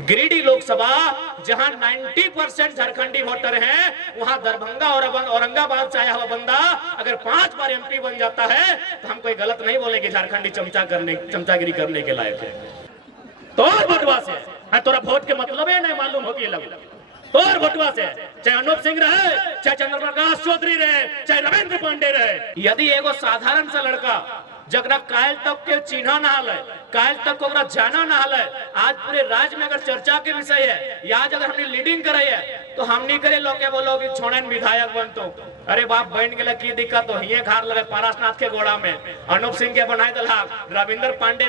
गिरिडीह लोकसभा जहां 90% झारखंडी वोटर हैं, वहां दरभंगा और औरंगाबाद से आया हुआ बंदा अगर 5 बार एमपी बन जाता है तो हम कोई गलत नहीं बोलेंगे झारखंडी चमचागिरी करने के लायक है। तो बटुआ से तोरा वोट के मतलब है नहीं मालूम होगी लगू और बटुआ से, चाहे अनूप सिंह रहे, चाहे चंद्रप्रकाश चौधरी रहे, चाहे रविंद्र पांडे रहे। यदि एगो साधारण सा लड़का जगरा कायल तक के चिन्ह ना हल, कायल तक को जाना ना हल, आज पूरे राज्य में अगर चर्चा के विषय है, आज अगर हमने लीडिंग करे है तो हमनी करे लोग के बोलो कि छोड़न विधायक बनतो। अरे बाप बन गया की दिक्कत तो हिये खार लगे पारसनाथ के गोड़ा में अनूप सिंह के बनाए दलाक, रविंद्र पांडे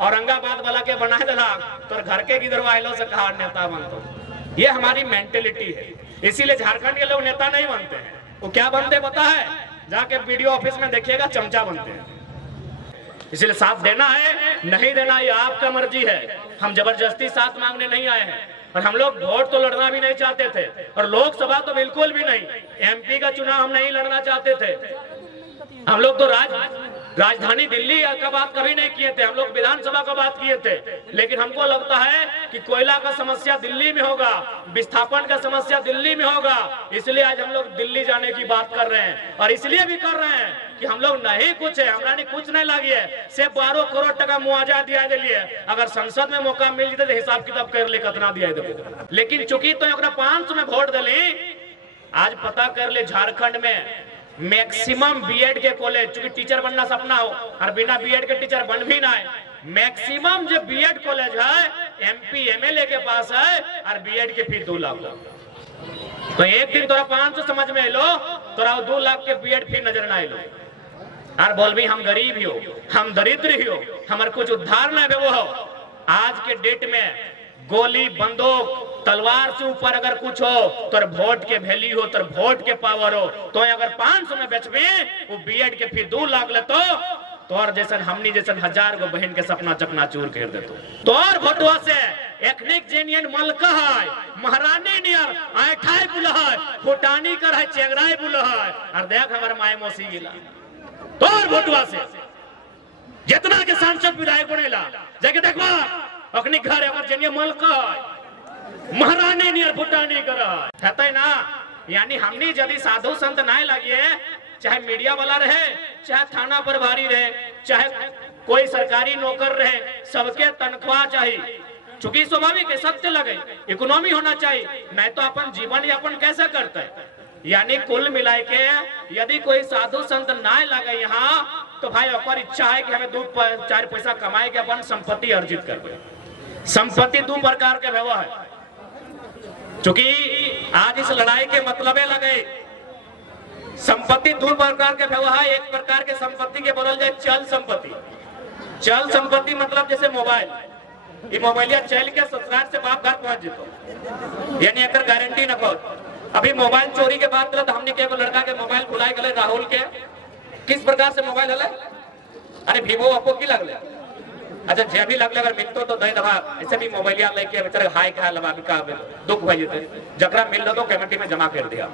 औरंगाबाद वाला के बनाए दलाक, तो घर के गिरवाइलो से कहा नेता बनतो। ये हमारी मेंटेलिटी है, इसीलिए झारखंड के लोग नेता नहीं बनते हैं। वो क्या बनते पता है? जाके वीडियो ऑफिस में देखिएगा, चमचा बनते हैं। इसलिए साथ देना है नहीं देना ये आपका मर्जी है। हम जबरदस्ती साथ मांगने नहीं आए हैं और हम लोग वोट तो लड़ना भी नहीं चाहते थे और लोकसभा तो बिल्कुल भी नहीं, एमपी का चुनाव हम नहीं लड़ना चाहते थे। हम लोग तो राजधानी दिल्ली का बात कभी नहीं किए थे, हम लोग विधानसभा का बात किए थे। लेकिन हमको लगता है कि कोयला का समस्या दिल्ली में होगा, विस्थापन का समस्या दिल्ली में होगा, इसलिए आज हम लोग दिल्ली जाने की बात कर रहे हैं। और इसलिए भी कर रहे हैं कि हम लोग नहीं कुछ है, हमारा नहीं कुछ नहीं लगी है, सिर्फ 12 करोड़ टका मुआवजा दिया दिलिए। अगर संसद में मौका मिल जाते तो हिसाब किताब कर ले कितना दिया दे। लेकिन चूंकि तो 500 में वोट दिली, आज पता कर ले झारखंड में मैक्सिमम बीएड के कॉलेज, चूंकि टीचर बनना सपना हो और बिना बीएड के टीचर बन भी ना है, मैक्सिमम जो बीएड कॉलेज है एमपी एमएलए के पास है और बीएड के फीस 2 लाख। तो एक दिन तोरा 500 समझ में लो, तोरा 2 लाख के बीएड फीस नजर ना लो और बोल भी हम गरीब ही हो, हम दरिद्र ही हो, हमारे कुछ उद्धार ना वो हो। आज के डेट में गोली बंदूक तलवार से ऊपर अगर कुछ हो तो वोट के वैल्यू हो, तो वोट के पावर हो। तो अगर 500 में बेचबे वो बीएड के फिर 2 लाख ले तो और जैसन हमनी जैसन 1000 गो बहन के सपना चकना चूर कर देतो। तो और भोटवा से एथनिक जेनियन मलका है, महारानी नियर आठाई बुल है, फुटानी कर है, चेगराई बुल है और देख हमारे माय मौसी गिला। तो और भोटवा से जितना के सांसद विधायक बनेला जाके देखवा अपने घर अगर जेनियन मलका है, महारानी नियर फुटानी कर है ना। यानी हमनी यदि साधु संत ना लगिए, चाहे मीडिया वाला रहे, चाहे थाना प्रभारी रहे, चाहे कोई सरकारी नौकर रहे, सबके तनख्वाह चाहिए। चूंकि स्वाभाविक है, सत्य लगे, इकोनॉमी होना चाहिए, नहीं तो अपन जीवन यापन कैसे करते हैं। यानी कुल मिलाए के यदि कोई साधु संत ना लगे यहाँ, तो भाई और इच्छा है कि हमें 2-4 पैसा कमाए के अपन संपत्ति अर्जित कर। संपत्ति 2 प्रकार के व्यवहार है, चूंकि आज इस लड़ाई के मतलब लगे। संपत्ति 2 प्रकार के व्यवहार, एक प्रकार के संपत्ति के बोलल जाए चल संपत्ति। चल संपत्ति मतलब जैसे मोबाइल, ये मोबाइलिया चल के ससुराल से बाप घर पहुंच जेतो, यानी अगर गारंटी न हो। अभी मोबाइल चोरी के बात तो हमने के लड़का के मोबाइल भुलाए गए, राहुल के किस प्रकार से मोबाइल हले, अरे वीवो ओप्पो की लगले, अच्छा जे भी लगले अगर मिलतो तो दे दबा, ऐसे भी मोबाइलिया लेके बेचारे हाई का लबा का दुख भई जेते, जकरा मिल तो कमेटी में जमा कर दिया।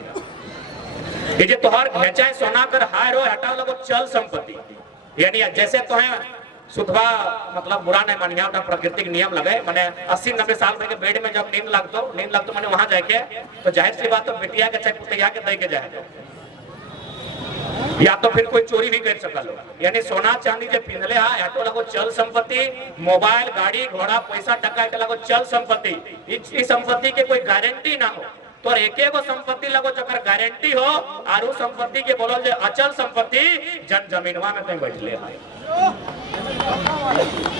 ये जे तोहर भेचाए सोना कर हाय रो हटा लगो चल संपत्ति, यानी जैसे तो है सुधवा मतलब बुरा नहीं मानिया, प्राकृतिक नियम लगे। मैंने 80-90 साल के बेड में जब नींद लगतो मैंने वहां जाके तो जाहिर सी बात तो बेटिया के चेक पुतिया के दे के जाए, या तो फिर कोई चोरी भी कर सकल। यानी सोना चांदी जो पिंधले है तो लगो चल संपत्ति, मोबाइल गाड़ी घोड़ा पैसा टका के लगो चल संपत्ति। इस संपत्ति के कोई गारंटी ना हो, तो एक एगो संपत्ति लगो जकर गारंटी हो, और उस संपत्ति के बोलल जे अचल संपत्ति जन जमीनवा में कहीं बैठले है।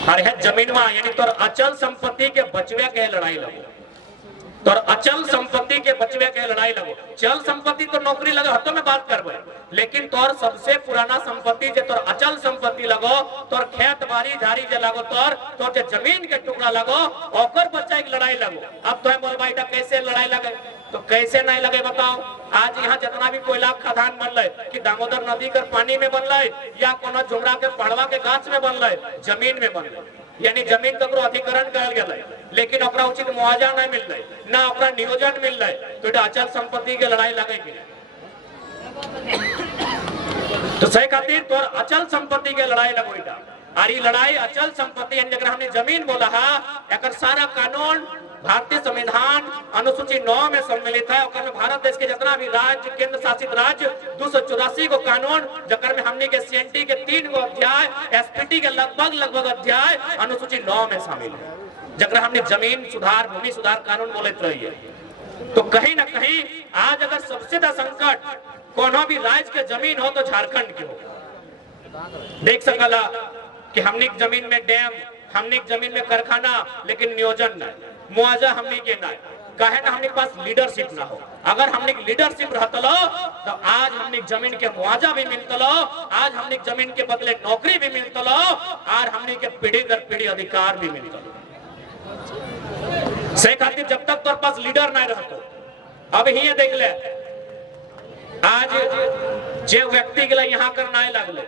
अरे है जमीनवा, यानी तो अचल संपत्ति के बचवे के लड़ाई लगो, तो अचल संपत्ति के बचवे के लड़ाई लगो। चल संपत्ति तो नौकरी लगे हटो में बात करबे, लेकिन तोर सबसे पुराना संपत्ति जे तोर अचल संपत्ति लगो, तोर खेत बाड़ी झाड़ी जे लगो, तोर जे जमीन के टुकड़ा लगो, ओकर बच्चा की लड़ाई लगो। अब तो बोलबा इटा कैसे लड़ाई लगे, तो कैसे नहीं लगे बताओ। आज यहाँ जितना भी कोयला खदान बनल कि दामोदर नदी कर पानी में बनल या कोनो झुमरा के पड़वा के गाछ में बनल, जमीन में बनल, यानी जमीन ककरो अधिकरण कल गए, लेकिन ओकरा उचित मुआवजा नहीं मिल रहा, ना ओकरा नियोजन मिल रहा, तो इटा अचल संपत्ति के लड़ाई लगेगी। तो सही खातिर तो अचल संपत्ति के लड़ाई लगो इटा, और ये लड़ाई अचल संपत्ति यानी जगह हमने जमीन बोला है, एक सारा कानून भारतीय संविधान अनुसूची 9 में सम्मिलित है। और भारत देश के जितना भी राज्य, केंद्र शासित राज्य, 284 को कानून, जकर में हमने के सीएनटी के 3 गो अध्याय, एसपीटी के लगभग अध्याय अनुसूची 9 में शामिल है, जकर हमने जमीन सुधार, भूमि सुधार कानून बोलते रहिए। तो कहीं ना कहीं आज अगर सबसे ज्यादा संकट कोनो भी राज्य के जमीन हो तो झारखंड के हो। देख सकला कि हमने जमीन में डैम, हमने जमीन में कारखाना, लेकिन नियोजन नहीं, मुआवजा हमने के नहीं, कहे ना हमने पास लीडरशिप ना हो। अगर हमने लीडरशिप रहतलो तो आज हमने जमीन के मुआवजा भी मिलतलो, आज हमने जमीन के बदले नौकरी भी मिलतलो, और हमने के पीढ़ी दर पीढ़ी अधिकार भी मिलतलो। से खातिर जब तक तोर पास लीडर नहीं रहतो, अब ही देख ले आज जे व्यक्ति के लिए यहाँ कर नहीं लगले,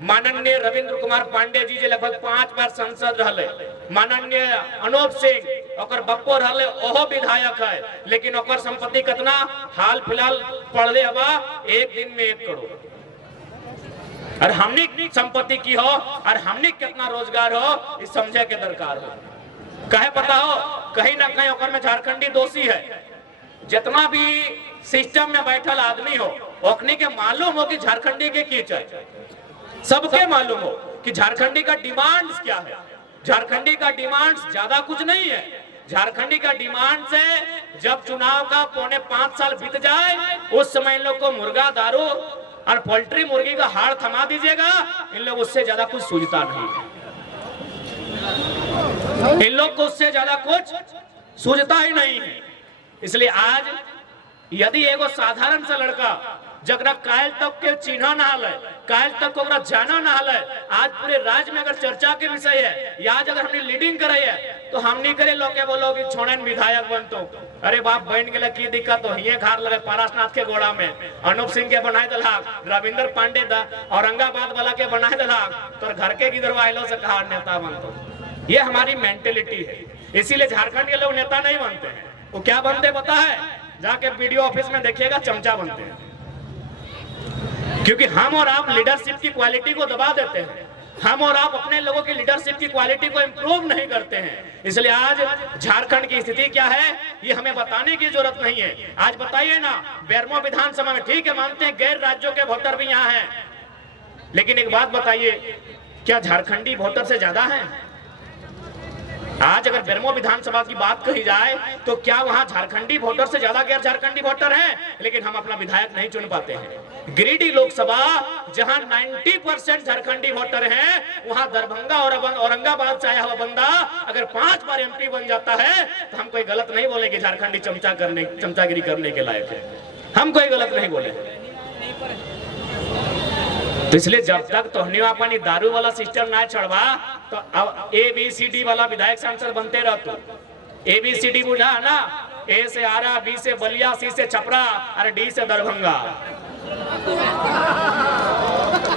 माननीय रविंद्र कुमार पांडे जी जे लगभग 5 बार सांसद रहले, माननीय अनूप सिंह और बप्पो रहले, ओहो विधायक है, लेकिन ओकर संपत्ति कितना हाल फिलहाल पड़ले हवा 1 दिन में 1 करोड़। और हमने संपत्ति की हो और हमने कितना रोजगार हो, इस समझे के दरकार हो। कहे पता हो कहीं ना कहीं ओकर में झारखंडी दोषी है। जितना भी सिस्टम में बैठल आदमी हो, ओकनी के मालूम हो कि झारखंडी के की चाहिए, सबके मालूम हो कि झारखंडी का डिमांड्स क्या है। झारखंडी का डिमांड्स ज्यादा कुछ नहीं है। झारखंडी का डिमांड से जब चुनाव का 4.5 साल बीत जाए, उस समय इन लोग को मुर्गा, दारू और पोल्ट्री मुर्गी का हाड़ थमा दीजिएगा, इन लोग उससे ज्यादा कुछ सूझता नहीं है। इन लोग को उससे ज्यादा कुछ सूझता ही नहीं है। इसलिए आज यदि एगो साधारण सा लड़का जगरा कायल तक के चिन्ह ना हल, कायल तक को जाना ना हल, आज पूरे राज्य में अगर चर्चा के विषय है, या आज अगर हमने लीडिंग करे है, तो हम नहीं करे लोग के बोलो कि छोड़न विधायक बनतो, अरे बाप बहन के लिए की दिक्कत हो, हिये घर लगे पारसनाथ के गोड़ा में अनूप सिंह के बनाए दलाक, रविंद्र पांडे औरंगाबाद वाला के बनाए दलाक, तो घर के गिरवाइलो से कहा नेता बनतो। ये हमारी मेंटेलिटी है। इसीलिए झारखंड के लोग नेता नहीं बनते हैं। वो क्या बनते पता है? जाके वीडियो ऑफिस में देखिएगा, चमचा बनते हैं। क्योंकि हम और आप लीडरशिप की क्वालिटी को दबा देते हैं। हम और आप अपने लोगों की लीडरशिप की क्वालिटी को इंप्रूव नहीं करते हैं। इसलिए आज झारखंड की स्थिति क्या है, ये हमें बताने की जरूरत नहीं है। आज बताइए ना, बेरमो विधानसभा में ठीक है, मानते हैं गैर राज्यों के वोटर भी यहाँ हैं, लेकिन एक बात बताइए, क्या झारखंडी वोटर से ज्यादा है? आज अगर बेरमो विधानसभा की बात कही जाए तो क्या वहां झारखंडी वोटर से ज्यादा गैर झारखंडी वोटर हैं? लेकिन हम अपना विधायक नहीं चुन पाते हैं। गिरिडीह लोकसभा जहां 90% झारखंडी वोटर हैं, वहां दरभंगा और औरंगाबाद से आया हुआ बंदा अगर 5 बार एमपी बन जाता है तो हम कोई गलत नहीं बोले कि झारखंडी चमचागिरी करने के लायक है। हम कोई गलत नहीं बोले। तो इसलिए जब तक तोहनी अपनी दारू वाला सिस्टम ना छोड़वा, तो अब ABCD वाला विधायक सांसद बनते रहतो। ABCD बुझा है ना? A से आरा, B से बलिया, C से छपरा और D से दरभंगा।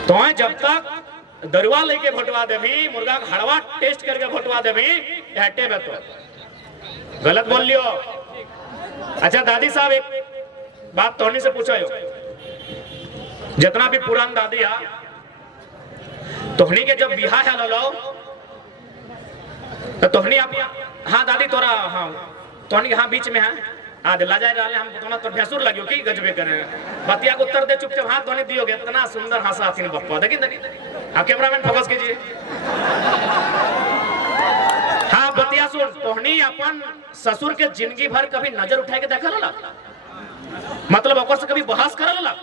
तो जब तक दरुआ लेके भोटवा देवी, मुर्गा का हड़वा टेस्ट करके भोटवा देवी, हटे में तो गलत बोल लियो। अच्छा दादी साहब, एक बात तोहनी से पूछो, जितना भी पुरान दादी है, तोहनी के जब बिहा है लो तो तोहनी आप, हाँ दादी तोरा, हाँ तोहनी के हाँ बीच में है आज लाजा रहे हम तोना तो भैंसुर लगियो की गजबे करे बतिया को उत्तर दे चुपचाप हाथ तोहनी दियोगे। इतना सुंदर हंसा थी बप्पा, देखिए हाँ कैमरामैन फोकस कीजिए। हाँ बतिया सुन, तोहनी अपन ससुर के जिंदगी भर कभी नजर उठा के देखा ला, मतलब ओकर से कभी बहस कर ला,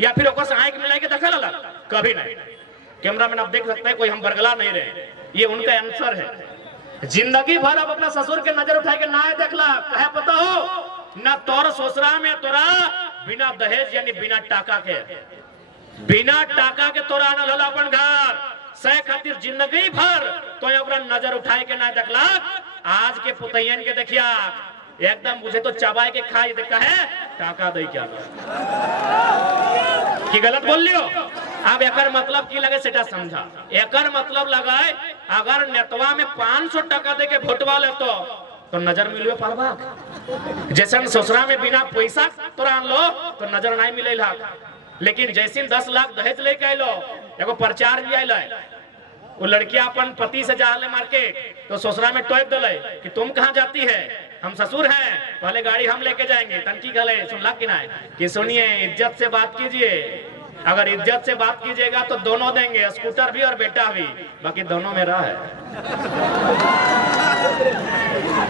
या फिर ओकर से आंख मिला के देखा ला? कभी नहीं। कैमरामैन आप देख सकते हैं, कोई हम बरगला नहीं रहे, ये उनका आंसर है। जिंदगी भर अब अपना ससुर के नजर उठा के ना देखला, कहे पता हो ना तोर ससुरा में तोरा बिना दहेज यानी बिना टाका के तोरा आनल होला अपन घर से खातिर जिंदगी भर तो ओकरा नजर उठाए के ना देखला। आज के पुतैयन के देखिया एकदम मुझे तो चबाए के खाई देखा है टाका दे क्या कि गलत बोल लियो। अब एकर मतलब की लगे सेटा समझा। एकर मतलब लगाए अगर नेतवा में 500 टका दे के भोटवा ले तो नजर मिलवे पालबा, जैसे ससुरा में बिना पैसा तोरा आन लो तो नजर नहीं मिले। लेकिन जैसे 10 लाख दहेज लेके आइलो, एगो प्रचार भी आइल, वो लड़कियां अपन पति से जाले मार्केट तो ससुरा में टोप दले कि तुम कहाँ जाती है, हम ससुर हैं, पहले गाड़ी हम लेके जाएंगे। तनकी गले सुनला कि ना कि सुनिए इज्जत से बात कीजिए, अगर इज्जत से बात कीजिएगा तो दोनों देंगे, स्कूटर भी और बेटा भी, बाकी दोनों मेरा है।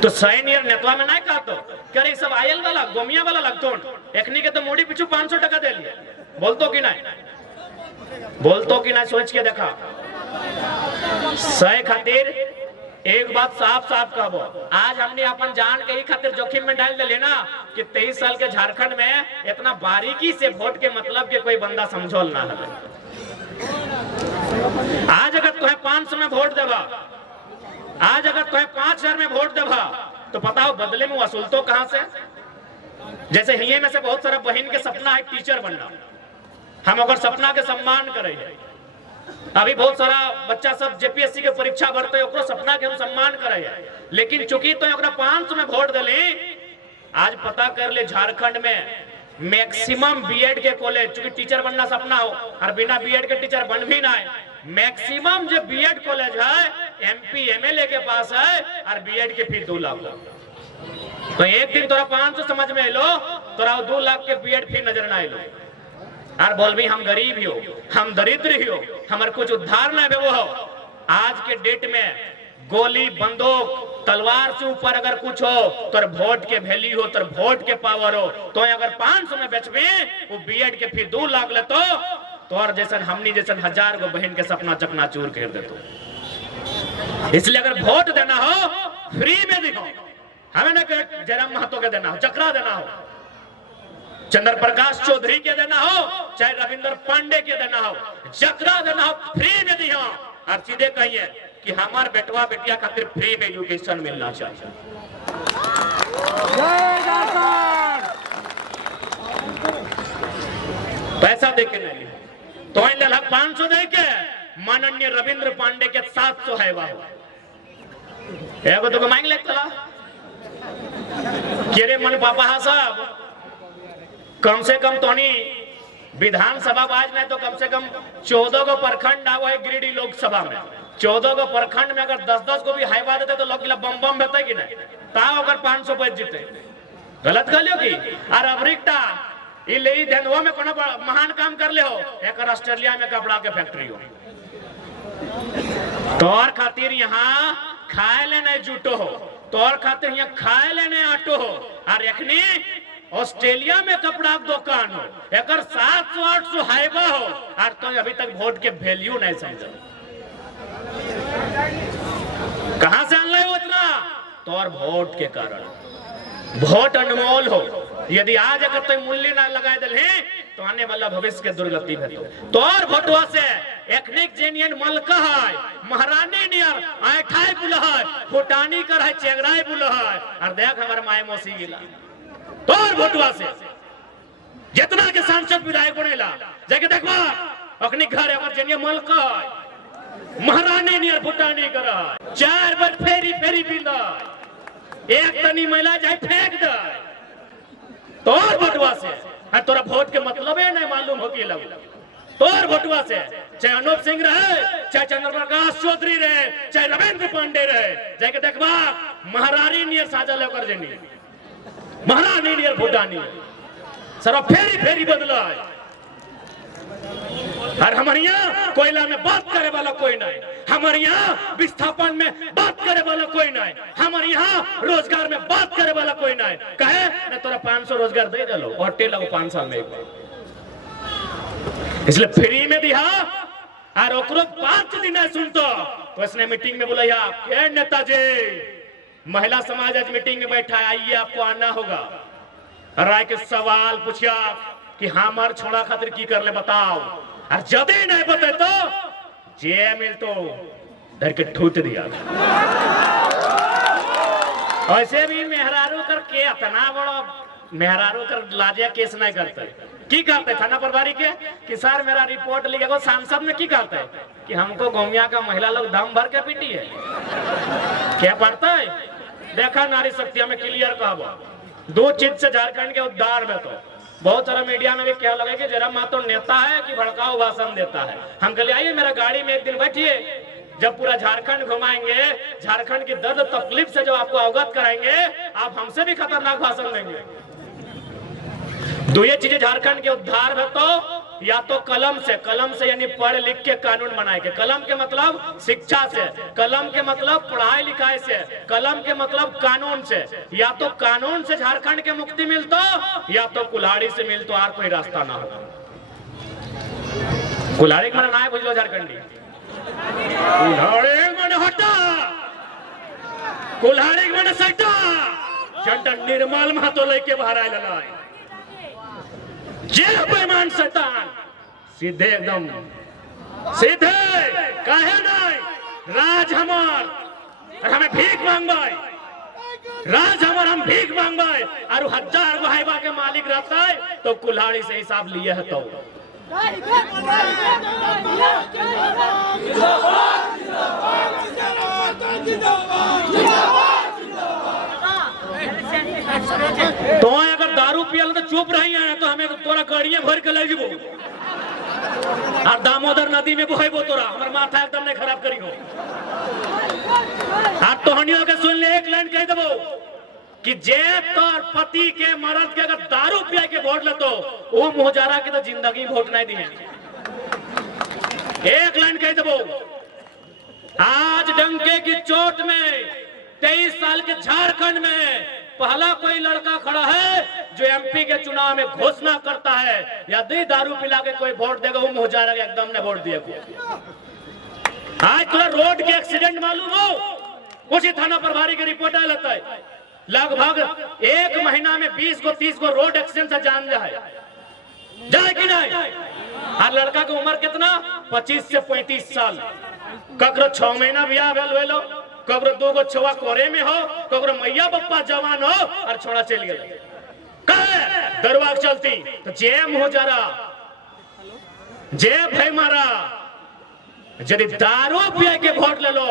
तो सैन ईयर नेतवा में ना कहा तो क्या रे सब आयल वाला गोमिया वाला लगतो एकनी के तो मोड़ी पीछू 500 टका दे लिए। बोलतो कि ना, बोलतो कि ना, सोच के देखा। सही खातिर एक बात साफ साफ कहबो, आज हमने अपन जान के ही खातिर जोखिम में डाल दिले ना कि 23 साल के झारखंड में इतना बारीकी से वोट के मतलब के कोई बंदा समझोल ना है। आज अगर तुम्हें 500 में वोट देवा, आज अगर तुम्हें 5000 में वोट देवा तो पता हो बदले में वसूल तो कहां से। जैसे हिये में से बहुत सारा बहन के सपना है टीचर बनना, हम अगर सपना के सम्मान करे। अभी बहुत सारा बच्चा सब जेपीएससी के परीक्षा भरते है, ओकरो सपना के हम सम्मान करे, लेकिन चूंकि तो 500 में वोट दिले। आज पता कर ले झारखंड में मैक्सिमम बीएड के कॉलेज, चूंकि टीचर बनना सपना हो और बिना बीएड के टीचर बन भी ना है, मैक्सिमम जो बीएड कॉलेज है एमपी एमएलए के पास है और बीएड के फीस 2 लाख। तो एक दिन तोरा 500 समझ में लो, तोरा 2 लाख के बीएड फी नजर ना आलो और बोल भी हम गरीब ही हो, हम दरिद्र ही हो, हमारे कुछ उद्धार ना हो। आज के डेट में गोली बंदूक तलवार से ऊपर अगर कुछ हो तो वोट के वैल्यू हो, तो वोट के पावर हो। तो अगर 500 में बेचबे वो बीएड के फी 2 लाख ले तो और जैसन हमनी जैसन 1000 गो बहन के सपना चकनाचूर कर देतो। इसलिए अगर वोट देना हो फ्री में दिखो, हमें ना जयराम महतो के देना हो, चक्रा देना हो, चंद्र प्रकाश चौधरी के देना हो, चाहे रविंद्र पांडे के देना हो, चक्रा देना हो, फ्री में दिया। और सीधे कहिए कि हमारे बेटवा बेटिया खातिर फ्री में एजुकेशन मिलना चाहिए। पैसा दे के नहीं तो 500 दे के माननीय रविंद्र पांडे के 700 है एगो तो मांग ले चला केरे मन पापा साहब कम से कम तोनी विधानसभा बाज में तो कम से कम 14 गो प्रखंड आवो है गिरिडीह लोकसभा में। 14 गो प्रखंड में अगर 10-10 को भी हाईवा देते तो लोग बम बम बेते कि नहीं, ताव अगर 500 पे जीते गलत गलियो की। और अफ्रीका इले धनवा में कोनो महान काम कर ले हो, एक ऑस्ट्रेलिया में कपड़ा के फैक्ट्री हो, तोर खातिर यहाँ खाए लेने जुटो हो, तोर खातिर यहाँ खाए लेने आटो हो। और एखनी ऑस्ट्रेलिया में कपड़ा की दुकान हो, एक 700-800 हाईवा हो, और तो अभी तक वोट के वैल्यू नहीं समझो। कहां से आन उतना तो और वोट के कारण। वोट अनमोल हो, यदि आज अगर तो मूल्य ना लगा दल तो आने वाला भविष्य के दुर्गति है। तो और वोटवा से एथनिक जेनियन मलका है, महारानी नियर आठाई बुला है, फुटानी कर है, चेगराई बुला है, और देख हमारे माए मौसी गिला तो और वोटवा से जितना के सांसद विधायक बनेला जाके देखवा अपने घर अगर जेनियन मलका है, महारानी नियर फुटानी कर 4 बार फेरी फेरी पिंदा एक तनी महिला जाए फेंक दे तो और वोटवा से। तोरा वोट के मतलब है नहीं मालूम हो कि लग तो और वोटवा से, चाहे अनूप सिंह रहे, चाहे चंद्र प्रकाश चौधरी रहे, चाहे रविंद्र पांडे रहे, जाके देखबा महारानी नियर साजा लेकर जेनी महारानी नियर फुटानी सर फेरी फेरी बदला है। और हमारे यहाँ कोयला में बात करे वाला कोई नहीं, हमारे यहाँ विस्थापन में बात करे वाला कोई नहीं, हमारे यहाँ रोजगार में बात करे वाला कोई नहीं। कहे ना तोरा 500 रोजगार दे दलो और टेला को 5 साल में एक बार, इसलिए फ्री में दिया। और ओकरो 5 दिन सुनतो तो इसने मीटिंग में बोला यार नेताजी महिला समाज आज मीटिंग में बैठा है, आइए आपको आना होगा, राय के सवाल पूछिया कि हमार छोड़ा खातिर की कर ले बताओ, और जदे नहीं बते तो जे मिल तो धर के ठूट दिया। ऐसे भी मेहरारू कर के इतना बड़ा मेहरारू कर लाजिया केस नहीं करते, की करते थाना प्रभारी के कि सर मेरा रिपोर्ट लिखेगा सांसद में की करते है कि हमको गोमिया का महिला लोग दम भर के पीटी है, क्या पढ़ता है। देखा नारी शक्ति में क्लियर कहा 2 चीज से झारखंड के उद्धार में। तो बहुत सारा मीडिया में भी क्या लगे कि जयराम महतो नेता है कि भड़काऊ भाषण देता है। हम कहले आइए मेरा गाड़ी में एक दिन बैठिए, जब पूरा झारखंड घुमाएंगे, झारखंड की दर्द तकलीफ से जब आपको अवगत कराएंगे, आप हमसे भी खतरनाक भाषण देंगे। दो ये चीजें झारखंड के उद्धार है तो या तो कलम से यानी पढ़ लिख के कानून बनाएंगे। कलम के मतलब शिक्षा से, कलम के मतलब पढ़ाई लिखाई से, कलम के मतलब कानून से। या तो कानून से झारखंड के मुक्ति मिलतो, या तो कुल्हाड़ी से मिलतो, और कोई रास्ता ना हो। कुल्हाड़ी के ना है बुझ लो झारखंडी, कुल्हाड़ी मन हटा, कुल्हाड़ी मन सटा, चंटा निर्मल महतो लेके बाहर आए ललाए। जे बेईमान शैतान सीधे एकदम सीधे काहे नहीं, राज हमार हमें भीख मांगबाई, राज हमार हम भीख मांगबाई, और 1000 गो हाइबा के मालिक रहता है तो कुल्हाड़ी से हिसाब लिए है। तो तो अगर दारू पियल तो चुप रही है तो हमें तोरा गाड़ियां भर के ले जीबो और दामोदर नदी में बहेबो, तोरा हमर माथा एकदम नहीं खराब करी हो। और तोहनियों के सुन ले, एक लाइन कह देबो कि जे तोर पति के मर्द के अगर दारू पिया के वोट ले तो वो मोहजारा के तो जिंदगी वोट नहीं दिए। एक लाइन कह देबो, आज डंके की चोट में 23 साल के झारखंड में पहला कोई लड़का खड़ा है जो एमपी के चुनाव में घोषणा करता है यदि दारू पिला के कोई वोट देगा वो मोहजारा के एकदम ने वोट दिया। आज थोड़ा रोड के एक्सीडेंट मालूम हो, उसी थाना प्रभारी की रिपोर्ट आ लेता है, लगभग 1 महीना में 20 को 30 को रोड एक्सीडेंट से जान जाए कि नहीं। हर लड़का की उम्र कितना, 25 से 35 साल, ककरो 6 महीना ब्याह भेल, ककरो 2 गो छुआ कोरे में हो, ककरो मैया बप्पा जवान हो और छोड़ा चल गए कहे दरवाक चलती। तो जे मोहजारा जे भाई मारा यदि दारू पिया के वोट ले लो,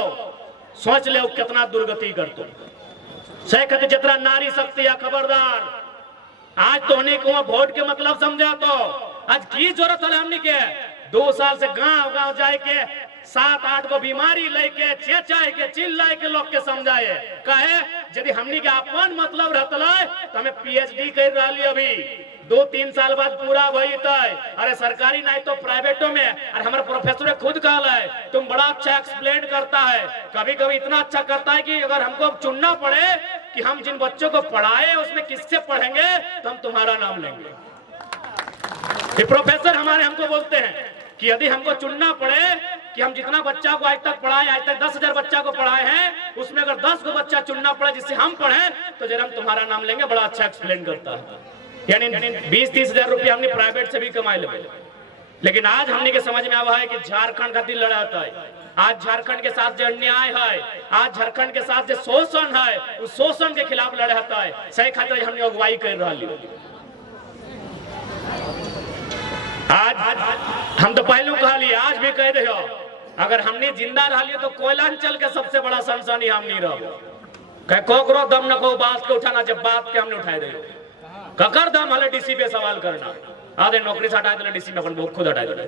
सोच ले कितना दुर्गति कर तो शेख जितना नारी शक्ति या खबरदार। आज तो को वोट के मतलब समझा तो आज की जरूरत है हमने के 2 साल से गांव गांव जाए के 7-8 को बीमारी लेके चेचाए के चिल्लाए के लोग के समझाए कहे यदि हमनी के अपन मतलब रहता तो हमें पीएचडी कर रही अभी 2-3 साल बाद पूरा भई। अरे सरकारी नहीं तो प्राइवेटों में। और हमारे प्रोफेसर खुद कहला है तुम बड़ा अच्छा एक्सप्लेन करता है, कभी कभी इतना अच्छा करता है कि अगर हमको चुनना पड़े कि हम जिन बच्चों को पढ़ाए उसमें किससे पढ़ेंगे तो हम तुम्हारा नाम लेंगे। ये प्रोफेसर हमारे हमको बोलते हैं कि यदि हमको चुनना पड़े कि हम जितना बच्चा को आज तक पढ़ाए, आज तक 10,000 बच्चा को पढ़ाए हैं, उसमें अगर 10 को बच्चा चुनना पड़े जिससे हम पढ़े तो जरा हम तुम्हारा नाम लेंगे। बड़ा अच्छा एक्सप्लेन करता है। यानी 20-30 हजार रुपया हमने प्राइवेट से भी कमाए ले। लेकिन आज हमने के समझ में आवा है कि झारखंड खातिर लड़ाता है। आज झारखंड के साथ जो अन्याय है, आज झारखंड के साथ जो शोषण है, उस शोषण के खिलाफ लड़ाता है। सही खातिर हमने अगुवाई कर रहा है। आज हम तो पहलू कहा लिए, आज भी कह रहे हो अगर हमने जिंदा रह लिए तो कोयलांचल के सबसे बड़ा सनसनी हम नहीं रहो। कोकरो दम न को बात के उठाना, जब बात के हमने उठाए दे ककर दम हले डीसी पे सवाल करना। आधे नौकरी से हटा दे डीसी में अपन खुद हटा दे।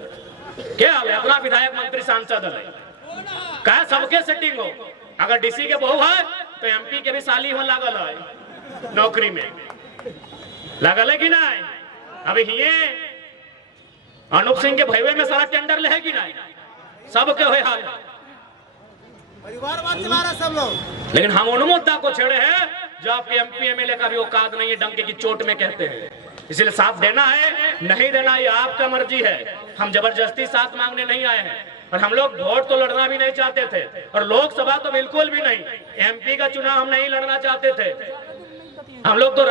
क्या हाल है अपना विधायक मंत्री सांसद है कहे सबके सेटिंग हो। अगर डीसी के बहू है तो एमपी के भी साली हो लागल है नौकरी में, लागल है कि नहीं। अभी ये अनूप सिंह के भैवे में सारा टेंडर ले है कि नहीं, सबके हुए हाल परिवारवाद चला रहे सब लोग। लेकिन हम उन मुद्दा को छेड़े हैं जो आपके एमपी एमएलए का भी औकात नहीं है, डंके की चोट में कहते हैं। इसलिए साथ देना है नहीं देना ये आपका मर्जी है। हम जबरदस्ती साथ मांगने नहीं आए हैं और हम लोग वोट तो लड़ना भी नहीं चाहते थे और लोकसभा तो बिल्कुल भी नहीं। एमपी का चुनाव हम नहीं लड़ना चाहते थे। हम लोग तो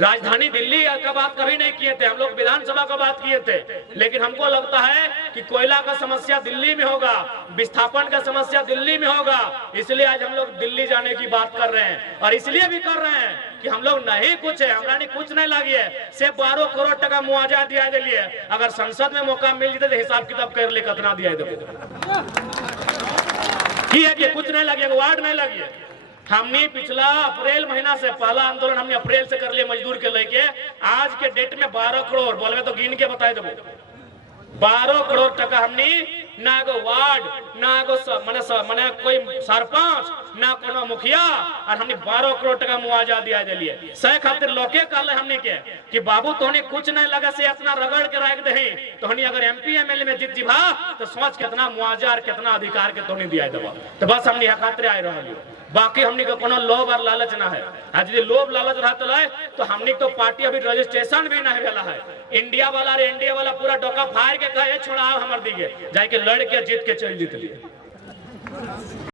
राजधानी दिल्ली का बात कभी नहीं किए थे, हम लोग विधानसभा का बात किए थे। लेकिन हमको लगता है कि कोयला का समस्या दिल्ली में होगा, विस्थापन का समस्या दिल्ली में होगा, इसलिए आज हम लोग दिल्ली जाने की बात कर रहे हैं। और इसलिए भी कर रहे हैं कि हम लोग नहीं कुछ है, हमारा नहीं कुछ नहीं लगी है, सिर्फ 12 करोड़ टका मुआवजा दिया दिल्ली। अगर संसद में मौका मिल जाते तो हिसाब किताब कर ले कितना दिया है, कुछ नहीं लगे, वार्ड नहीं लगी। हमने पिछला अप्रैल महीना से पहला आंदोलन हमने अप्रैल से कर लिया मजदूर के लेके, आज के डेट में 12 करोड़ बोलवे तो गिन के बताए देबो 12 करोड़ टका हमने ना एगो वार्ड, ना एगो मने कोई सरपंच, ना कोनो मुखिया, और हमने 12 करोड़ टका मुआवजा दिया दिलिए। सह खातिर लोके कहले हमने के कि बाबू तोहनी कुछ नहीं लगा से इतना रगड़ के रख दे, तोहनी अगर एमपी एमएलए में जीत जीभा तो सोच कितना मुआवजा और कितना अधिकार के तोहनी दिया देबा। तो बस हमने खातिर आए रहलियो, बाकी हमनी को कोनो लोभ और लालच ना है। आज यदि लोभ लालच रहता है तो हमनी तो पार्टी अभी रजिस्ट्रेशन भी नहीं भेला है। इंडिया वाला रे इंडिया वाला पूरा डोका फाड़ के कहे छोड़ा हमर दिगे जाके लड़ के जीत के चल जीत लिए।